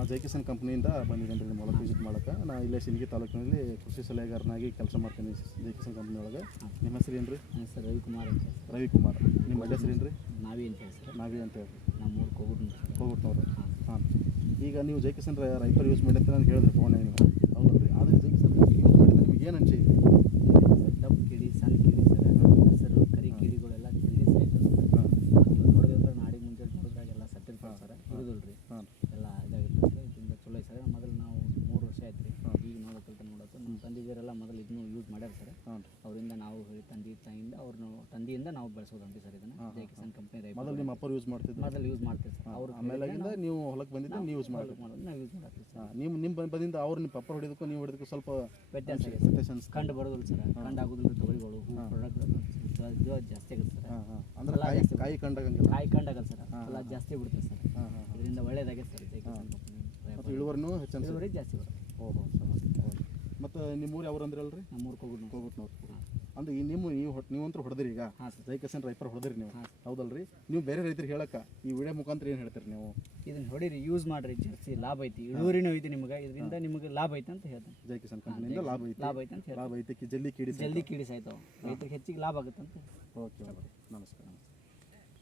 ನಾವು ಜೈ ಕಿಸಾನ್ ಕಂಪ್ನಿಯಿಂದ ಬಂದಿದ್ದೇನೆ ರೀ ನಿಮ್ಮ ಹೊಲಕ್ಕೆ ವಿಸಿಟ್ ಮಾಡೋಕ್ಕೆ. ನಾನು ಇಲ್ಲೇ ಸಿಂದಗಿ ತಾಲೂಕಿನಲ್ಲಿ ಕೃಷಿ ಸಲಹೆಗಾರನಾಗಿ ಕೆಲಸ ಮಾಡ್ತೀನಿ ಜೈ ಕಿಸಾನ್ ಕಂಪ್ನಿ ಒಳಗೆ. ನಿಮ್ಮ ಹೆಸರು ಏನು ರೀ? ನನ್ನ ಹೆಸರು ರವಿಕುಮಾರ್ ಅಂತ ಸರ್. ರವಿಕುಮಾರ್. ನಿಮ್ಮ ಅಡ್ರೆಸ್ ಏನು ರೀ? ನಾವಿ ಅಂತ ಹೇಳಿ ಸರ್. ನಾವಿ ಅಂತ ಹೇಳಿ ನಮ್ಮೂರು ಹೋಗ್ಬಿಡ್ತವ್ರು. ಹಾಂ, ಈಗ ನೀವು ಜೈ ಕಿಸಾನ್ ರೈಫರ್ ಯೂಸ್ ಮಾಡಿ ಅಂತ ನಾನು ಹೇಳಿದ್ರಿ ಫೋನ್ ನೀವು, ಹೌದಲ್ಲ ರೀ? ಆದರೆ ಜೈ ಕಿಸಾನ್ ಯೂಸ್ ಮಾಡಿದ್ರೆ ನಿಮ್ಗೆ ಏನು ಅನಿಸಿದೆ? ಡಬ್ ಕಿಡಿ, ಸಣ್ಣ ಕಿಡಿ ಸರ್, ಹೆಸರು ಕರಿ ಕಿಡಿಗಳೆಲ್ಲ ಜಲ್ದಿ ಸಾಯ್ತದೆ ಸರ್. ನೀವು ನೋಡಿದ್ರೆ ನಾಡಿ ಮುಂಜಾನೆ ನೋಡಿದ್ರಾಗೆಲ್ಲ ಸತ್ತಿರ್ತಾರೆ ಸರ್, ಇರೋದಿಲ್ಲ ರೀ, ಎಲ್ಲ ಇದಾಗಿರ್ತದೆ ಸರ್. ಇದರಿಂದ ಚಲೋ ಐತೆ ಸರ್. ಮೊದಲು ನಾವು 3 ವರ್ಷ ಆಯ್ತು ರೀ ಈಗ ನೋಡೋಕ್ಕಂತ ನೋಡೋದು. ನಮ್ಮ ತಂದೆದಿರೆಲ್ಲ ಮೊದಲು ಇದನ್ನು ಯೂಸ್ ಮಾಡ್ಯಾರ ಸರ್. ಅವರಿಂದ ನಾವು ಹೇಳಿ ತಾಯಿಯಿಂದ ತಂದೆಯಿಂದ ನಾವು ಬೆಳೆಸೋದಂತೆ ಸರ್ ಇದನ್ನು. ಜೈ ಕಿಸಾನ್ ಕಂಪ್ನಿ ರೈಫರ್ ಮೊದಲು ನಿಮ್ಮ ಅಪ್ಪರು ಯೂಸ್ ಮಾಡ್ತಿದ್ರು? ಮೊದಲು ಯೂಸ್ ಮಾಡ್ತೀವಿ ಸರ್. ಅವ್ರು ಆಮೇಲಾಗಿಂದ ನೀವು ಹೊಲಕ್ಕೆ ಬಂದಿದ್ದು ನೀವು ಯೂಸ್ ಮಾಡಿ ನಾವು ಯೂಸ್ ಮಾಡ್ತೀವಿ ಸರ್. ನಿಮ್ಮ ಬಂದಿಂದ ಅವ್ರು ನಿಮ್ಮ ಪಪ್ಪ ಹೊಡಿದಕ್ಕೂ ನೀವು ಹೊಡಿದಕ್ಕೂ ಸ್ವಲ್ಪ ವ್ಯತ್ಯಾಸ ಕಂಡು ಬರೋದಿಲ್ಲ ಸರ್. ಕಂಡು ಆಗೋದಿಲ್ಲ ತೊಗರಿಗಳು, ಹೂ ಪ್ರಾಡಕ್ಟ್ ಜಾಸ್ತಿ ಆಗುತ್ತೆ ಸರ್. ಅಂದ್ರೆ ಕಾಯಿ ಕಂಡಾಗಂಗಿಲ್ಲ, ಕಾಯಿ ಕಂಡಾಗಲ್ಲ ಸರ್, ಎಲ್ಲ ಜಾಸ್ತಿ ಬಿಡುತ್ತೆ ಸರ್. ಇದರಿಂದ ಒಳ್ಳೇದಾಗಿದೆ ಸರ್ ಜೈ ಕಿಸಾನ್ ಕಂಪ್ನಿ. ಮತ್ತು ಇಳುವರಿನೂ ಹೆಚ್ಚು ಇಳುವರಿ ಜಾಸ್ತಿ ಬರುತ್ತೆ. ಓಹೋ ಸರ್. ಮತ್ತು ನಿಮ್ಮೂರು ಯಾವ್ರು ಅಂದ್ರಲ್ಲ ರೀ? ನಮ್ಮೂರು ಕೋಗುಟ್ನವ್ರು. ಅಂದ್ರೆ ಈ ನೀವಂತೂ ಹೊಡೆದ್ರಿ ಈಗ. ಜೈ ಕಿಸಾನ್ ರೈಫರ್ ಹೊಡೆದ್ರಿ ನೀವು, ಹೌದಲ್ಲ ರೀ? ನೀವು ಬೇರೆ ರೈತರಿಗೆ ಹೇಳಕ್ಕೆ ಈ ವಿಡಿಯೋ ಮುಖಾಂತರ ಏನು ಹೇಳ್ತೀರಿ ನೀವು? ಇದನ್ನ ಹೊಡೀರಿ, ಯೂಸ್ ಮಾಡಿರಿ, ಜಾಸ್ತಿ ಲಾಭ ಐತಿ, ಇಳುವರಿನೂ ಐತಿ ನಿಮಗೆ. ಇದರಿಂದ ನಿಮಗೆ ಲಾಭ ಐತೆ ಅಂತ ಹೇಳ್ತಾನೆ. ಜೈ ಕಿಸಾನ್ ಕಂಪ್ನಿಯಿಂದ ಲಾಭ ಐತಿ ಅಂತ ಹೇಳಿ. ಲಾಭ ಐತಿ, ಜಲ್ದಿ ಕಿಡಿ ಸಾಯ್ತಾವೆ, ರೈತರಿಗೆ ಹೆಚ್ಚಿಗೆ ಲಾಭ ಆಗುತ್ತೆ ಅಂತ. ಓಕೆ, ನಮಸ್ಕಾರ.